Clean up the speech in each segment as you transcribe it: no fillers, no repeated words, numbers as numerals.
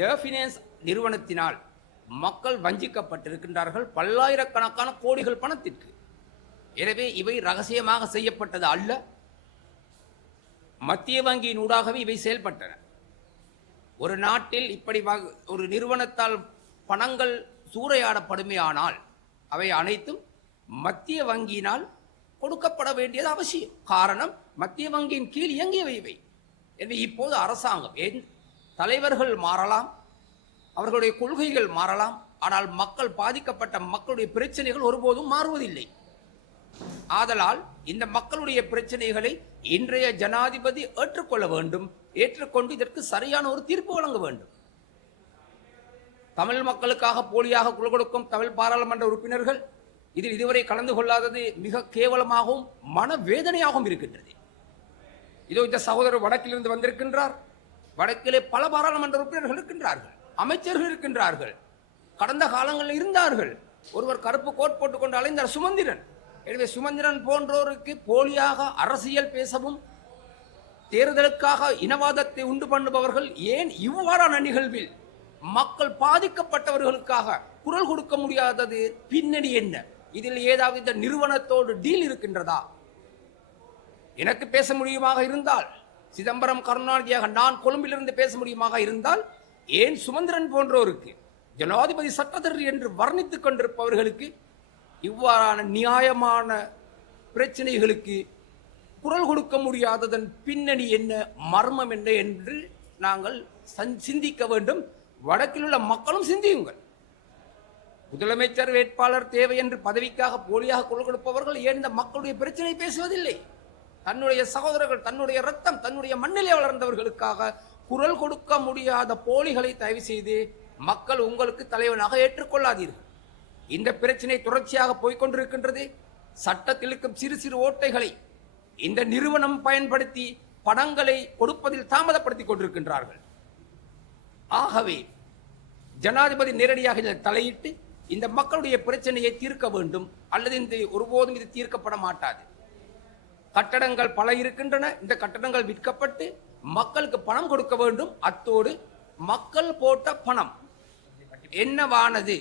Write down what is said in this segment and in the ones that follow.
டெஃபினன்ஸ் நிறுவனத்தினால் மக்கள் வஞ்சிக்கப்பட்டிருக்கின்றார்கள் பல்லாயிரக்கணக்கான கோடிகள் பணத்திற்கு. எனவே இவை ரகசியமாக செய்யப்பட்டது அல்ல, மத்திய வங்கியின் ஊடாகவே இவை செயல்பட்டன. ஒரு நாட்டில் இப்படி ஒரு நிறுவனத்தால் பணங்கள் சூறையாடப்படுமையானால் அவை அனைத்தும் மத்திய வங்கியினால் கொடுக்கப்பட வேண்டியது அவசியம். காரணம், மத்திய வங்கியின் கீழ் இயங்கியவை இவை. எனவே இப்போது அரசாங்கம் தலைவர்கள் மாறலாம், அவர்களுடைய கொள்கைகள் மாறலாம், ஆனால் மக்கள் பாதிக்கப்பட்ட மக்களுடைய பிரச்சனைகள் ஒருபோதும் மாறுவதில்லை. ஆதலால் இந்த மக்களுடைய பிரச்சனைகளை இன்றைய ஜனாதிபதி ஏற்றுக்கொள்ள வேண்டும், ஏற்றுக்கொண்டு இதற்கு சரியான ஒரு தீர்ப்பு வழங்க வேண்டும். தமிழ் மக்களுக்காக போலியாக குரல் கொடுக்கும் தமிழ் பாராளுமன்ற உறுப்பினர்கள் இதில் இதுவரை கலந்து கொள்ளாதது மிக கேவலமாகவும் மனவேதனையாகவும் இருக்கின்றது. இதோ இந்த சகோதரர் வடக்கிலிருந்து வந்திருக்கின்றார். வடக்கிலே பல பாராளுமன்ற உறுப்பினர்கள் இருக்கின்றார்கள், அமைச்சர்கள் இருக்கின்றார்கள், கடந்த காலங்களில் இருந்தார்கள். ஒருவர் கருப்பு கோட் போட்டுக்கொண்டு அலைந்தார், சுமந்திரன். எனவே சுமந்திரன் போன்றோருக்கு போலியாக அரசியல் பேசவும் தேர்தலுக்காக இனவாதத்தை உண்டு பண்ணுபவர்கள் ஏன் இவ்வாறான நிகழ்வில் மக்கள் பாதிக்கப்பட்டவர்களுக்காக குரல் கொடுக்க முடியாதது பின்னணி என்ன? இதில் ஏதாவது இந்த நிறுவனத்தோடு டீல் இருக்கின்றதா? எனக்கு பேச முடியுமாக இருந்தால், சிதம்பரம் கருணாநிதியாக நான் கொழும்பிலிருந்து பேச முடியுமாக இருந்தால், ஏன் சுமந்திரன் போன்றோருக்கு ஜனாதிபதி சட்டத்தரணி என்று வர்ணித்துக் கொண்டிருப்பவர்களுக்கு இவ்வாறான நியாயமான பிரச்சனைகளுக்கு குரல் கொடுக்க முடியாததன் பின்னணி என்ன, மர்மம் என்ன என்று நாங்கள் சிந்திக்க வேண்டும். வடக்கில் உள்ள மக்களும் சிந்தியுங்கள். முதலமைச்சர் வேட்பாளர் தேவை என்று பதவிக்காக போலியாக குரல் கொடுப்பவர்கள் ஏன் இந்த மக்களுடைய பிரச்சனை பேசுவதில்லை? தன்னுடைய சகோதரர்கள், தன்னுடைய ரத்தம், தன்னுடைய மண்ணிலே வளர்ந்தவர்களுக்காக குரல் கொடுக்க முடியாத போலிகளை தயவு செய்து மக்கள் உங்களுக்கு தலைவனாக ஏற்றுக்கொள்ளாதீர்கள். இந்த பிரச்சனை தொடர்ச்சியாக போய்கொண்டிருக்கின்றது. சட்டத்தில் இருக்கும் சிறு சிறு ஓட்டைகளை இந்த நிறுவனம் பயன்படுத்தி பணங்களை கொடுப்பதில் தாமதப்படுத்திக் கொண்டிருக்கின்றார்கள். ஆகவே ஜனாதிபதி நேரடியாக இதில் தலையிட்டு இந்த மக்களுடைய பிரச்சனையை தீர்க்க வேண்டும், அல்லது இந்த ஒருபோதும் இது தீர்க்கப்பட மாட்டாது. கட்டடங்கள் பல இருக்கின்றன, இந்த கட்டடங்கள் விற்கப்பட்டு மக்களுக்கு பணம் கொடுக்க வேண்டும். அத்தோடு மக்கள் போட்ட பணம் என்னவானது,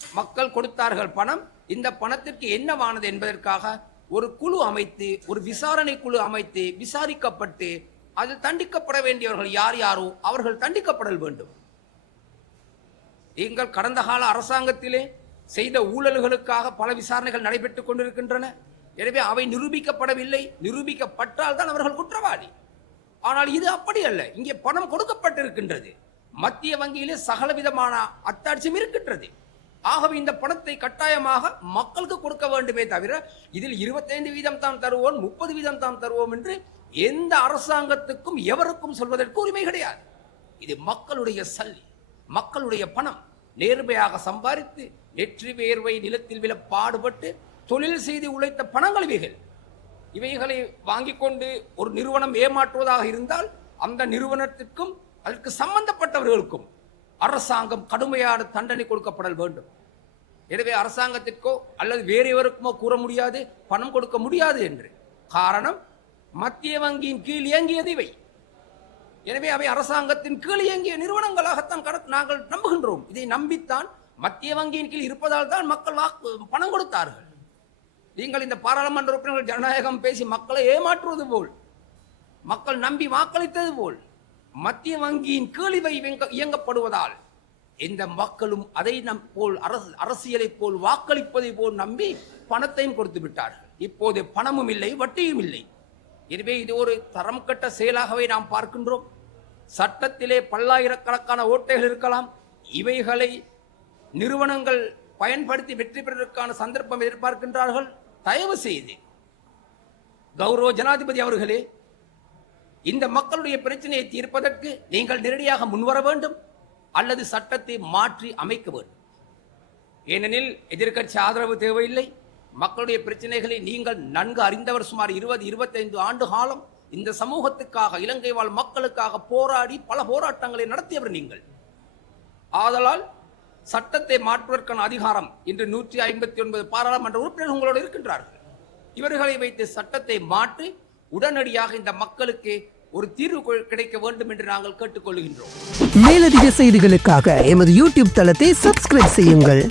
மக்கள் கொடுத்தார்கள் பணம், இந்த பணத்திற்கு என்னவானது என்பதற்காக ஒரு குழு அமைத்து, ஒரு விசாரணை குழு அமைத்து விசாரிக்கப்பட்டு அதில் தண்டிக்கப்பட வேண்டியவர்கள் யார் யாரோ அவர்கள் தண்டிக்கப்படல் வேண்டும். நீங்கள் கடந்த கால அரசாங்கத்திலே செய்த ஊழல்களுக்காக பல விசாரணைகள் நடைபெற்றுக் கொண்டிருக்கின்றன. எனவே அவை நிரூபிக்கப்படவில்லை. நிரூபிக்கப்பட்டால் தான் அவர்கள் குற்றவாளி. ஆனால் இது அப்படி அல்ல. இங்கே பணம் கொடுக்கப்பட்டிருக்கின்றது. மத்திய வங்கியிலே சகல விதமான அத்தாட்சியும் இருக்கின்றது. ஆகவே இந்த பணத்தை கட்டாயமாக மக்களுக்கு கொடுக்க வேண்டுமே தவிர இதில் 25% தான் தருவோம், 30% தான் தருவோம் என்று எந்த அரசாங்கத்துக்கும் எவருக்கும் சொல்வதற்கு உரிமை கிடையாது. இது மக்களுடைய சல்லி, மக்களுடைய பணம், நேர்மையாக சம்பாதித்து நெற்றி வேர்வை நிலத்தில் விழ பாடுபட்டு தொழில் செய்து உழைத்த பணங்கள் இவைகளை வாங்கி கொண்டு ஒரு நிறுவனம் ஏமாற்றுவதாக இருந்தால் அந்த நிறுவனத்திற்கும் அதற்கு சம்பந்தப்பட்டவர்களுக்கும் அரசாங்கம் கடுமையான தண்டனை கொடுக்கப்படல் வேண்டும். எனவே அரசாங்கத்திற்கோ அல்லது வேறு எவருக்குமோ கூற முடியாது பணம் கொடுக்க முடியாது என்று. காரணம், மத்திய வங்கியின் கீழ் இயங்கியது இவை. எனவே அவை அரசாங்கத்தின் கீழ் இயங்கிய நிறுவனங்களாகத்தான் நாங்கள் நம்புகின்றோம். இதை நம்பித்தான் மத்திய வங்கியின் கீழ் இருப்பதால் தான் மக்கள் பணம் கொடுத்தார்கள். நீங்கள் இந்த பாராளுமன்ற உறுப்பினர்கள் ஜனநாயகம் பேசி மக்களை ஏமாற்றுவது போல், மக்கள் நம்பி வாக்களித்தது போல் மத்திய வங்கியின் கீழ் இவை இயங்கப்படுவதால் இந்த மக்களும் அதை போல் அரசியலை போல் வாக்களிப்பதை போல் நம்பி பணத்தையும் கொடுத்து விட்டார்கள். இப்போது பணமும் இல்லை, வட்டியும் இல்லை. எனவே இது ஒரு தரம் கட்ட செயலாகவே நாம் பார்க்கின்றோம். சட்டத்திலே பல்லாயிரக்கணக்கான ஓட்டைகள் இருக்கலாம். இவைகளை நிறுவனங்கள் பயன்படுத்தி வெற்றி பெறுவதற்கான சந்தர்ப்பம் எதிர்பார்க்கின்றார்கள். தயவு செய்து கௌரவ ஜனாதிபதி அவர்களே, இந்த மக்களுடைய பிரச்சனையை தீர்ப்பதற்கு நீங்கள் நேரடியாக முன்வர வேண்டும், அல்லது சட்டத்தை மாற்றி அமைக்க வேண்டும். ஏனெனில் எதிர்க்கட்சி ஆதரவு தேவையில்லை. மக்களுடைய பிரச்சனைகளை நீங்கள் நன்கு அறிந்தவர். சுமார் 20-25 ஆண்டு காலம் இந்த சமூகத்துக்காக, இலங்கை வாழ் மக்களுக்காக போராடி பல போராட்டங்களை நடத்தியவர் நீங்கள். ஆதலால் சட்டத்தை மாற்றுவதற்கான அதிகாரம் இன்று 159 பாராளுமன்ற உறுப்பினர்கள் உங்களோடு இருக்கின்றார்கள். இவர்களை வைத்து சட்டத்தை மாற்றி உடனடியாக இந்த மக்களுக்கு ஒரு தீர்வு கிடைக்க வேண்டும் என்று நாங்கள் கேட்டுக்கொள்கின்றோம். மேலதிக செய்திகளுக்காக எமது யூடியூப் தளத்தை சப்ஸ்கிரைப் செய்யுங்கள்.